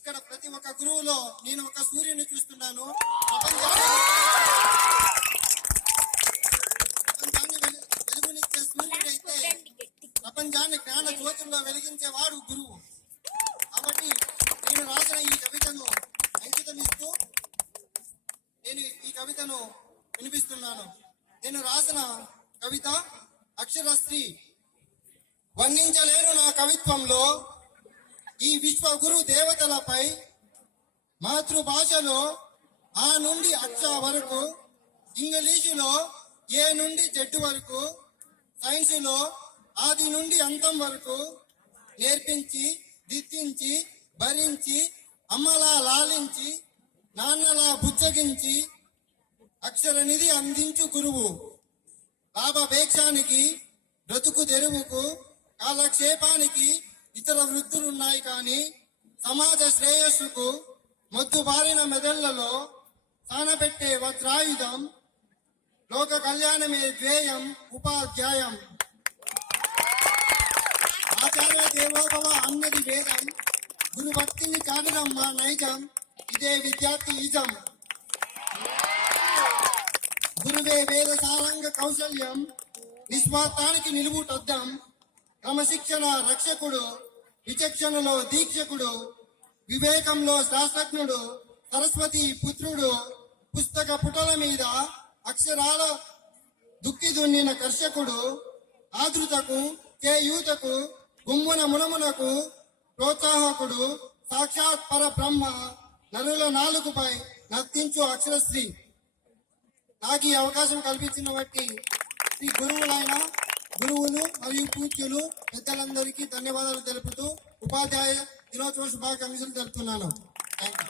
ఇక్కడ ప్రతి ఒక్క గురువులో నేను ఒక సూర్యుని చూస్తున్నాను. ప్రపంచాన్ని వెలుగునిచ్చే సూర్యుడైతే ప్రపంచాన్ని జ్ఞాన జ్యోతుల్లో వెలిగించేవాడు గురువు. కాబట్టి నేను రాసిన ఈ కవితను అంకితమిస్తూ నేను ఈ కవితను వినిపిస్తున్నాను. నేను రాసిన కవిత అక్షరశ్రీ. వర్ణించలేను నా కవిత్వంలో ఈ విశ్వగురు దేవతలపై. మాతృభాషలో ఆ నుండి అక్ష వరకు, ఇంగ్లీషులో ఏ నుండి జెడ్ వరకు, సైన్సులో ఆది నుండి అంతం వరకు నేర్పించి దిద్దించి భరించి అమ్మలా లాలించి నాన్నలా బుచ్చగించి అక్షర నిధి అందించు గురువు. లాభాపేక్షానికి బ్రతుకు తెరువుకు కాలక్షేపానికి ఇతర వృత్తులున్నాయి కానీ సమాజ శ్రేయస్సుకు మొద్దుబారిన మెదళ్లలో సానబెట్టే వజ్రాయుధం లోక కళ్యాణమే ధ్యేయం ఉపాధ్యాయం. ఆచార్య దేవోభవ అన్నది వేదం, గురు భక్తిని చాటడం మా నైజం, ఇదే విద్యార్థి ఇజం. గురువే వేద సారంగ కౌశల్యం, నిస్వార్థానికి నిలువుటద్దం. క్రమశిక్షణ రక్షకుడు, విచక్షణలో దీక్షకుడు, వివేకంలో శాస్త్రజ్ఞుడు, సరస్వతి పుత్రుడు. పుస్తక పుటల మీద అక్షరాల దుక్కి దున్నిన కర్షకుడు. ఆదృతకు చేయూతకు గుమ్మున మునమునకు ప్రోత్సాహకుడు. సాక్షాత్ పర బ్రహ్మ నరుల నాలుగుపై నర్తించు అక్షరశ్రీ. నాకు ఈ అవకాశం కల్పించిన బట్టి శ్రీ గురువులు మరియు పూజ్యులు పెద్దలందరికీ ధన్యవాదాలు తెలుపుతూ ఉపాధ్యాయ దినోత్సవ శుభాకాంక్షలు తెలుపుతున్నాను. Thank you.